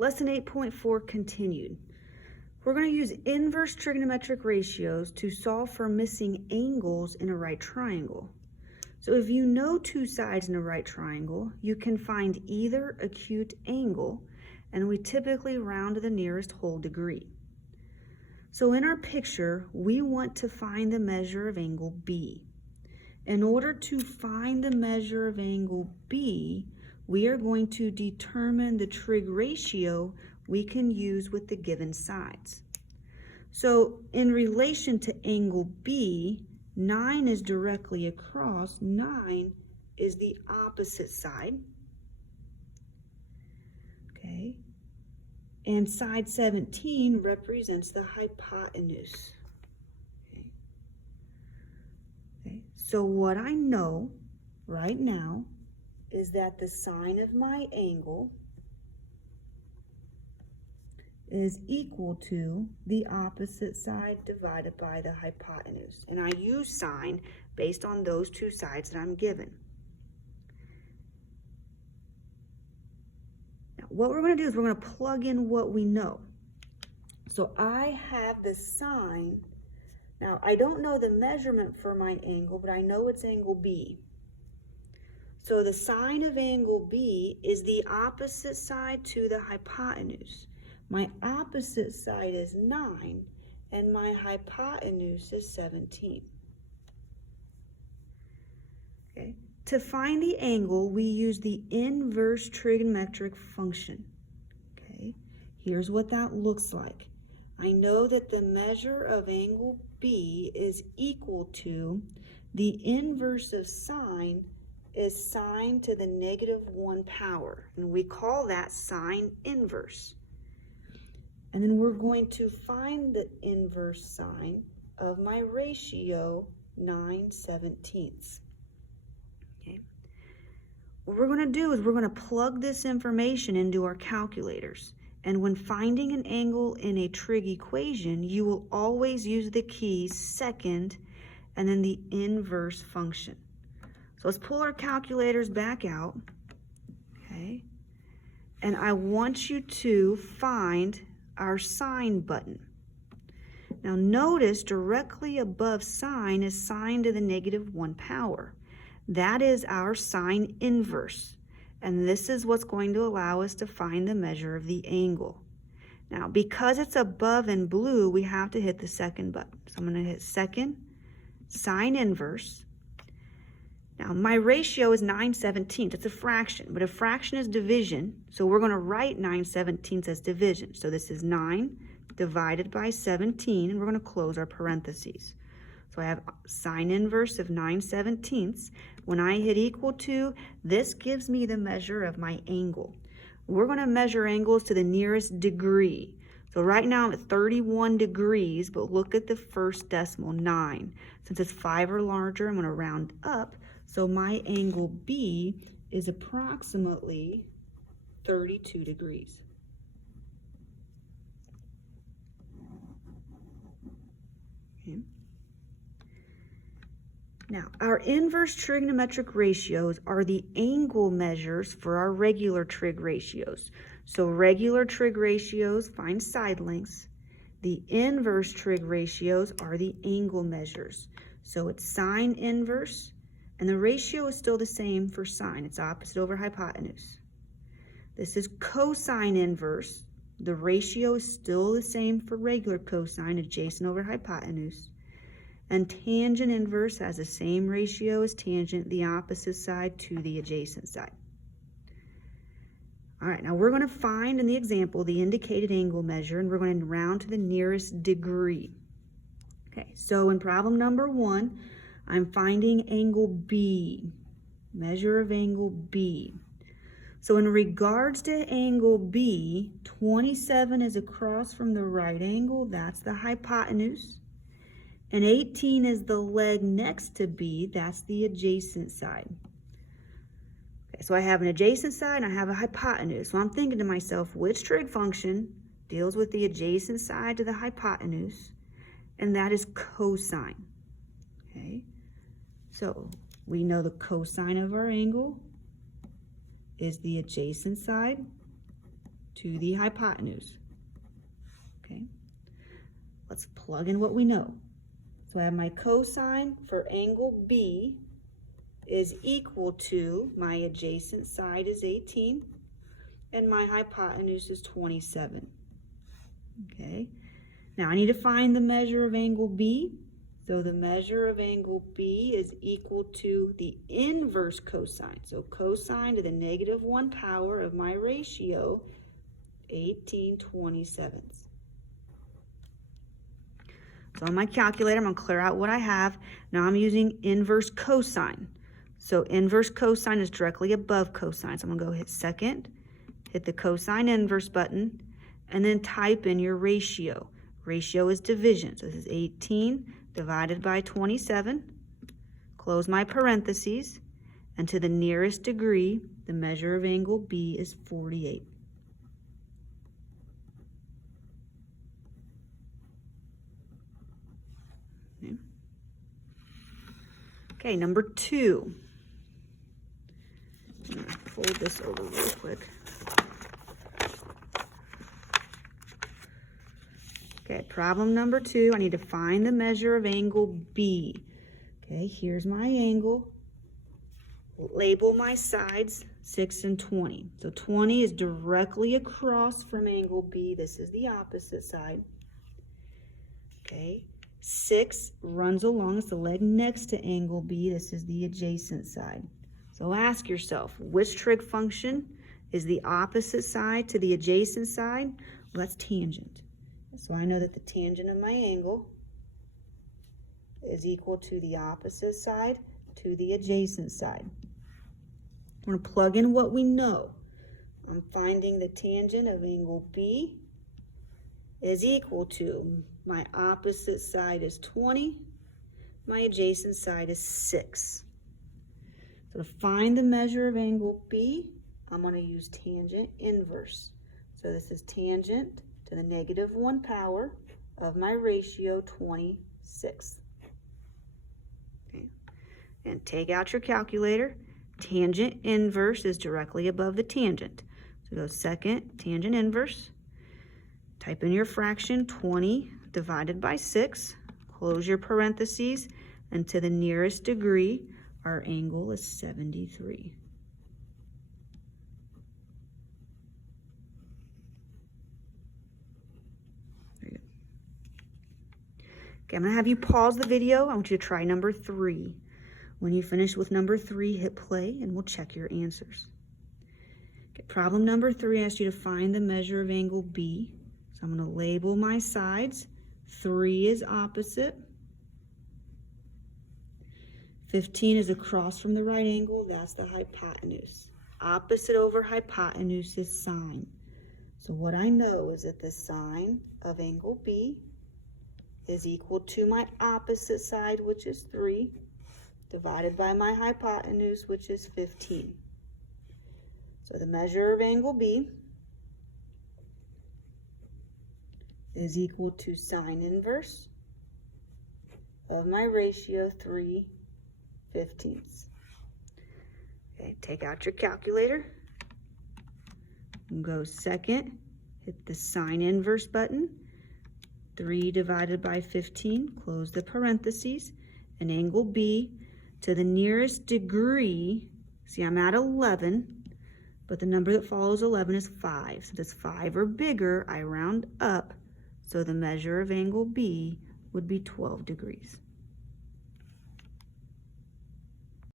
Lesson 8.4 continued. We're going to use inverse trigonometric ratios to solve for missing angles in a right triangle. So if you know two sides in a right triangle, you can find either acute angle, and we typically round to the nearest whole degree. So in our picture, we want to find the measure of angle B. In order to find the measure of angle B, we are going to determine the trig ratio we can use with the given sides. So in relation to angle B, 9 is directly across. 9 is the opposite side. Okay. And side 17 represents the hypotenuse. Okay. So what I know right now is that the sine of my angle is equal to the opposite side divided by the hypotenuse. And I use sine based on those two sides that I'm given. Now, what we're going to do is we're going to plug in what we know. So I have the sine. Now, I don't know the measurement for my angle, but I know it's angle B. So the sine of angle B is the opposite side to the hypotenuse. My opposite side is 9, and my hypotenuse is 17. Okay. To find the angle, we use the inverse trigonometric function. Okay. Here's what that looks like. I know that the measure of angle B is equal to the inverse of sine is sine to the -1 power, and we call that sine inverse. And then we're going to find the inverse sine of my ratio 9/17. Okay. What we're going to do is we're going to plug this information into our calculators. And when finding an angle in a trig equation, you will always use the keys second and then the inverse function. So let's pull our calculators back out. Okay. And I want you to find our sine button. Now notice directly above sine is sine to the -1 power. That is our sine inverse. And this is what's going to allow us to find the measure of the angle. Now because it's above in blue, we have to hit the second button. So I'm going to hit second, sine inverse. Now my ratio is 9/17. It's a fraction, but a fraction is division. So we're going to write 9/17 as division. So this is 9 divided by 17, and we're going to close our parentheses. So I have sine inverse of 9/17. When I hit equal to, this gives me the measure of my angle. We're going to measure angles to the nearest degree. So right now I'm at 31 degrees, but look at the first decimal, 9. Since it's 5 or larger, I'm going to round up. So my angle B is approximately 32 degrees. Okay. Now, our inverse trigonometric ratios are the angle measures for our regular trig ratios. So regular trig ratios find side lengths. The inverse trig ratios are the angle measures. So it's sine inverse, and the ratio is still the same for sine. It's opposite over hypotenuse. This is cosine inverse. The ratio is still the same for regular cosine, adjacent over hypotenuse. And tangent inverse has the same ratio as tangent, the opposite side to the adjacent side. All right, now we're going to find in the example the indicated angle measure, and we're going to round to the nearest degree. Okay, so in problem number 1, I'm finding angle B, measure of angle B. So in regards to angle B, 27 is across from the right angle, that's the hypotenuse. And 18 is the leg next to B, that's the adjacent side. Okay, so I have an adjacent side and I have a hypotenuse. So I'm thinking to myself, which trig function deals with the adjacent side to the hypotenuse? And that is cosine. Okay, so we know the cosine of our angle is the adjacent side to the hypotenuse. Okay, let's plug in what we know. So I have my cosine for angle B is equal to, my adjacent side is 18, and my hypotenuse is 27. Okay, now I need to find the measure of angle B. So the measure of angle B is equal to the inverse cosine. So cosine to the -1 power of my ratio, 18/27. So on my calculator, I'm going to clear out what I have. Now I'm using inverse cosine. So inverse cosine is directly above cosine. So I'm going to go hit second, hit the cosine inverse button, and then type in your ratio. Ratio is division. So this is 18 divided by 27. Close my parentheses. And to the nearest degree, the measure of angle B is 48. Okay, number 2. I'm going to fold this over real quick. Okay, problem number 2. I need to find the measure of angle B. Okay, here's my angle. Label my sides 6 and 20. So 20 is directly across from angle B. This is the opposite side. Okay. 6 runs along, it's the leg next to angle B. This is the adjacent side. So ask yourself, which trig function is the opposite side to the adjacent side? Well, that's tangent. So I know that the tangent of my angle is equal to the opposite side to the adjacent side. I'm going to plug in what we know. I'm finding the tangent of angle B is equal to, my opposite side is 20, my adjacent side is 6. So to find the measure of angle B, I'm going to use tangent inverse. So this is tangent to the -1 power of my ratio 26. Okay. And take out your calculator. Tangent inverse is directly above the tangent. So go second, tangent inverse. Type in your fraction, 20 divided by 6. Close your parentheses, and to the nearest degree, our angle is 73. There you go. Okay, I'm going to have you pause the video. I want you to try number 3. When you finish with number 3, hit play, and we'll check your answers. Okay, problem number 3 asks you to find the measure of angle B. So I'm going to label my sides. 3 is opposite. 15 is across from the right angle. That's the hypotenuse. Opposite over hypotenuse is sine. So what I know is that the sine of angle B is equal to my opposite side, which is 3, divided by my hypotenuse, which is 15. So the measure of angle B is equal to sine inverse of my ratio 3/15. Okay, take out your calculator and go second, hit the sine inverse button. 3 divided by 15, close the parentheses, and angle B to the nearest degree, see I'm at 11, but the number that follows 11 is 5. Since it's 5 or bigger, I round up. So the measure of angle B would be 12 degrees.